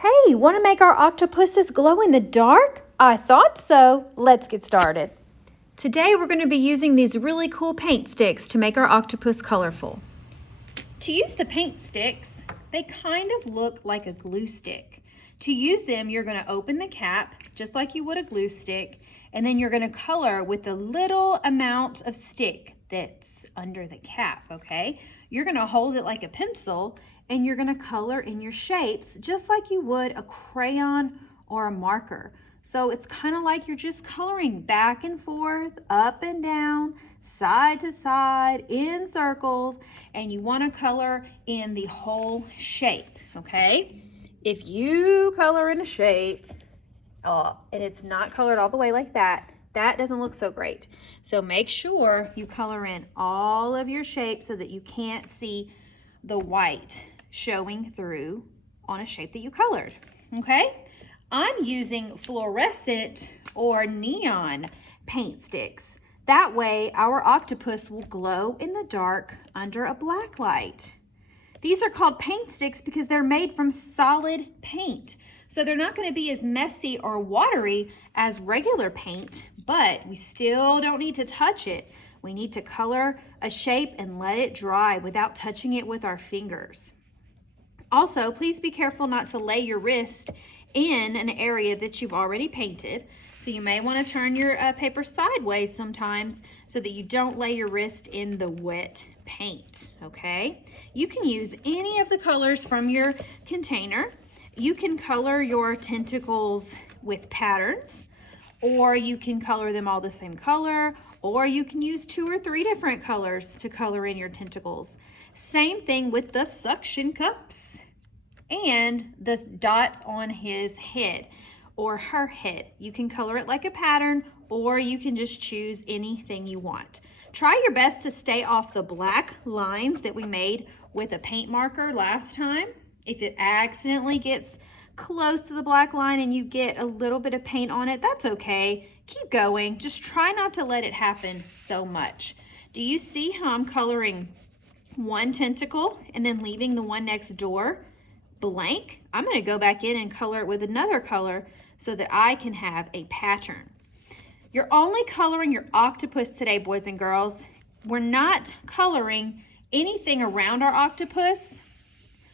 Hey, want to make our octopuses glow in the dark? I thought so. Let's get started. Today we're going to be using these really cool paint sticks to make our octopus colorful. To use the paint sticks, they kind of look like a glue stick. To use them, you're going to open the cap just like you would a glue stick, and then you're going to color with the little amount of stick that's under the cap, okay? You're going to hold it like a pencil, and you're going to color in your shapes just like you would a crayon or a marker. So it's kind of like you're just coloring back and forth, up and down, side to side, in circles, and you want to color in the whole shape, okay? If you color in a shape, and it's not colored all the way like that, that doesn't look so great. So make sure you color in all of your shapes so that you can't see the white showing through on a shape that you colored, okay? I'm using fluorescent or neon paint sticks. That way our octopus will glow in the dark under a black light. These are called paint sticks because they're made from solid paint. So they're not going to be as messy or watery as regular paint, but we still don't need to touch it. We need to color a shape and let it dry without touching it with our fingers. Also, please be careful not to lay your wrist in an area that you've already painted. So you may want to turn your paper sideways sometimes so that you don't lay your wrist in the wet paint, okay? You can use any of the colors from your container. You can color your tentacles with patterns, or you can color them all the same color, or you can use 2 or 3 different colors to color in your tentacles. Same thing with the suction cups and the dots on his head or her head. You can color it like a pattern, or you can just choose anything you want. Try your best to stay off the black lines that we made with a paint marker last time. If it accidentally gets close to the black line and you get a little bit of paint on it, that's okay. Keep going. Just try not to let it happen so much. Do you see how I'm coloring one tentacle and then leaving the one next door blank? I'm going to go back in and color it with another color so that I can have a pattern. You're only coloring your octopus today, boys and girls. We're not coloring anything around our octopus.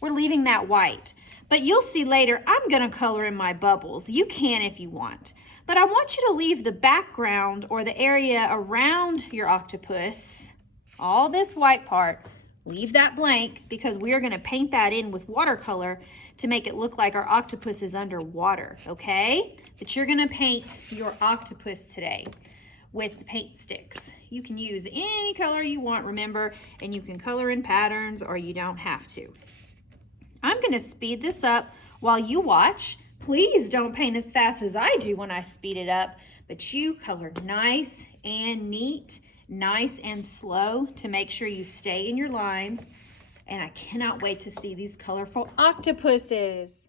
We're leaving that white. But you'll see later, I'm going to color in my bubbles. You can if you want. But I want you to leave the background or the area around your octopus, all this white part, leave that blank because we are going to paint that in with watercolor to make it look like our octopus is underwater, okay? But you're going to paint your octopus today with the paint sticks. You can use any color you want, remember, and you can color in patterns or you don't have to. I'm going to speed this up while you watch. Please don't paint as fast as I do when I speed it up, but you color nice and neat, nice and slow to make sure you stay in your lines. And I cannot wait to see these colorful octopuses.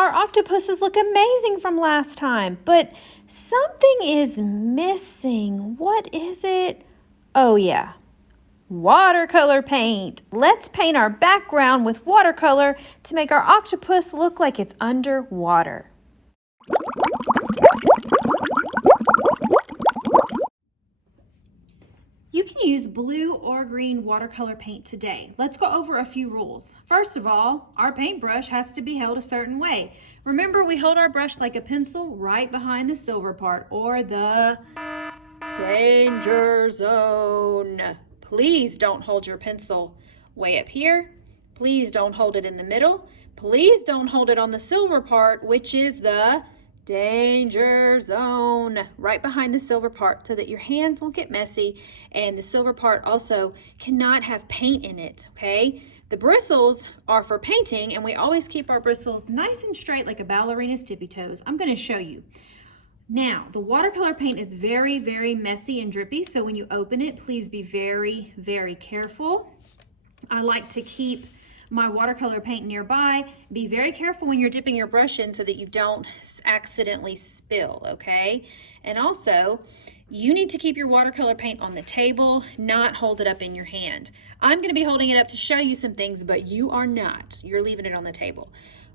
Our octopuses look amazing from last time, but something is missing. What is it? Oh yeah, watercolor paint. Let's paint our background with watercolor to make our octopus look like it's underwater. You can use blue or green watercolor paint today. Let's go over a few rules. First of all, our paintbrush has to be held a certain way. Remember, we hold our brush like a pencil right behind the silver part, or the danger zone. Please don't hold your pencil way up here. Please don't hold it in the middle. Please don't hold it on the silver part, which is the danger zone, right behind the silver part, so that your hands won't get messy, and the silver part also cannot have paint in it, okay? The bristles are for painting, and we always keep our bristles nice and straight like a ballerina's tippy toes. I'm going to show you. Now, the watercolor paint is very, very messy and drippy, so when you open it, please be very, very careful. I like to keep my watercolor paint nearby. Be very careful when you're dipping your brush in so that you don't accidentally spill, okay? And also, you need to keep your watercolor paint on the table, not hold it up in your hand. I'm going to be holding it up to show you some things, but you are not. You're leaving it on the table.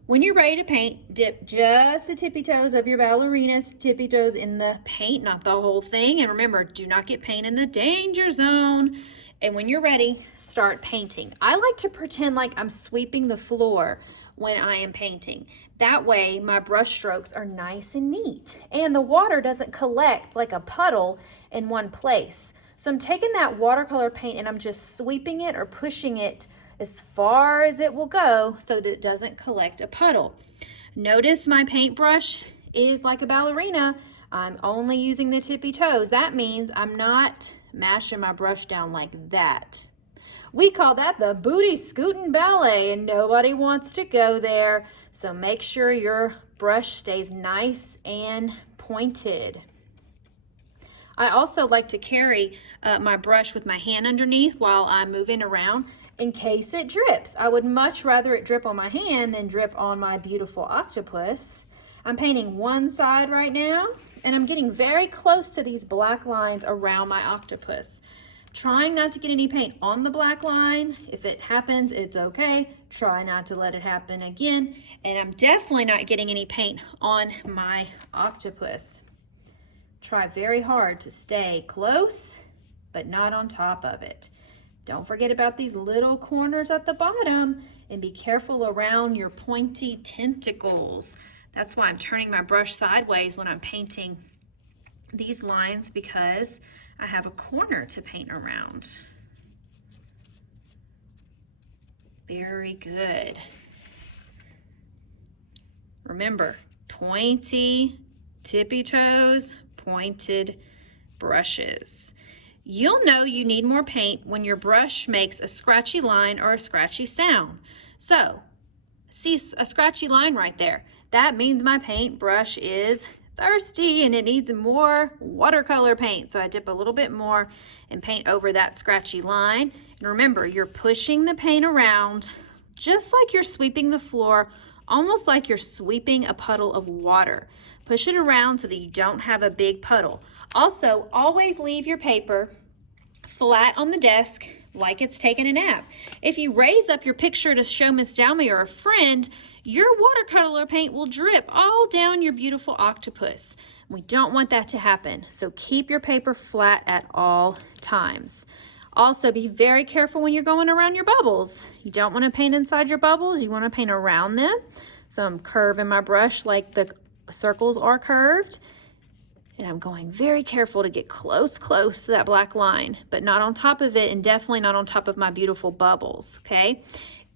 When you're ready to paint, dip just the tippy toes of your ballerina's tippy toes in the paint, not the whole thing. And remember, do not get paint in the danger zone. And when you're ready, start painting. I like to pretend like I'm sweeping the floor when I am painting. That way, my brush strokes are nice and neat, and the water doesn't collect like a puddle in one place. So I'm taking that watercolor paint and I'm just sweeping it or pushing it as far as it will go so that it doesn't collect a puddle. Notice my paintbrush is like a ballerina. I'm only using the tippy toes. That means I'm not mashing my brush down like that. We call that the booty scootin' ballet, and nobody wants to go there. So make sure your brush stays nice and pointed. I also like to carry my brush with my hand underneath while I'm moving around in case it drips. I would much rather it drip on my hand than drip on my beautiful octopus. I'm painting one side right now, and I'm getting very close to these black lines around my octopus. Trying not to get any paint on the black line. If it happens, it's okay. Try not to let it happen again. And I'm definitely not getting any paint on my octopus. Try very hard to stay close, but not on top of it. Don't forget about these little corners at the bottom, and be careful around your pointy tentacles. That's why I'm turning my brush sideways when I'm painting these lines, because I have a corner to paint around. Very good. Remember, pointy tippy toes, pointed brushes. You'll know you need more paint when your brush makes a scratchy line or a scratchy sound. So, see a scratchy line right there. That means my paintbrush is thirsty and it needs more watercolor paint. So I dip a little bit more and paint over that scratchy line. And remember, you're pushing the paint around just like you're sweeping the floor, almost like you're sweeping a puddle of water. Push it around so that you don't have a big puddle. Also, always leave your paper flat on the desk like it's taking a nap. If you raise up your picture to show Miss Dalmy or a friend, your watercolor paint will drip all down your beautiful octopus. We don't want that to happen, so keep your paper flat at all times. Also, be very careful when you're going around your bubbles. You don't want to paint inside your bubbles, you want to paint around them. So I'm curving my brush like the circles are curved. And I'm going very careful to get close to that black line, but not on top of it, and definitely not on top of my beautiful bubbles, okay?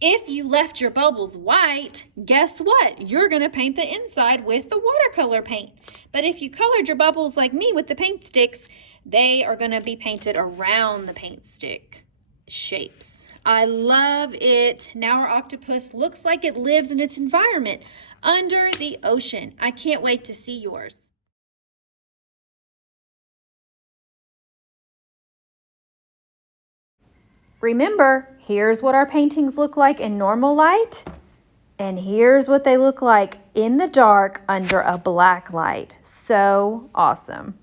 If you left your bubbles white, guess what? You're gonna paint the inside with the watercolor paint. But if you colored your bubbles like me with the paint sticks, they are gonna be painted around the paint stick shapes. I love it. Now our octopus looks like it lives in its environment under the ocean. I can't wait to see yours. Remember, here's what our paintings look like in normal light And here's what they look like in the dark under a black light. So awesome.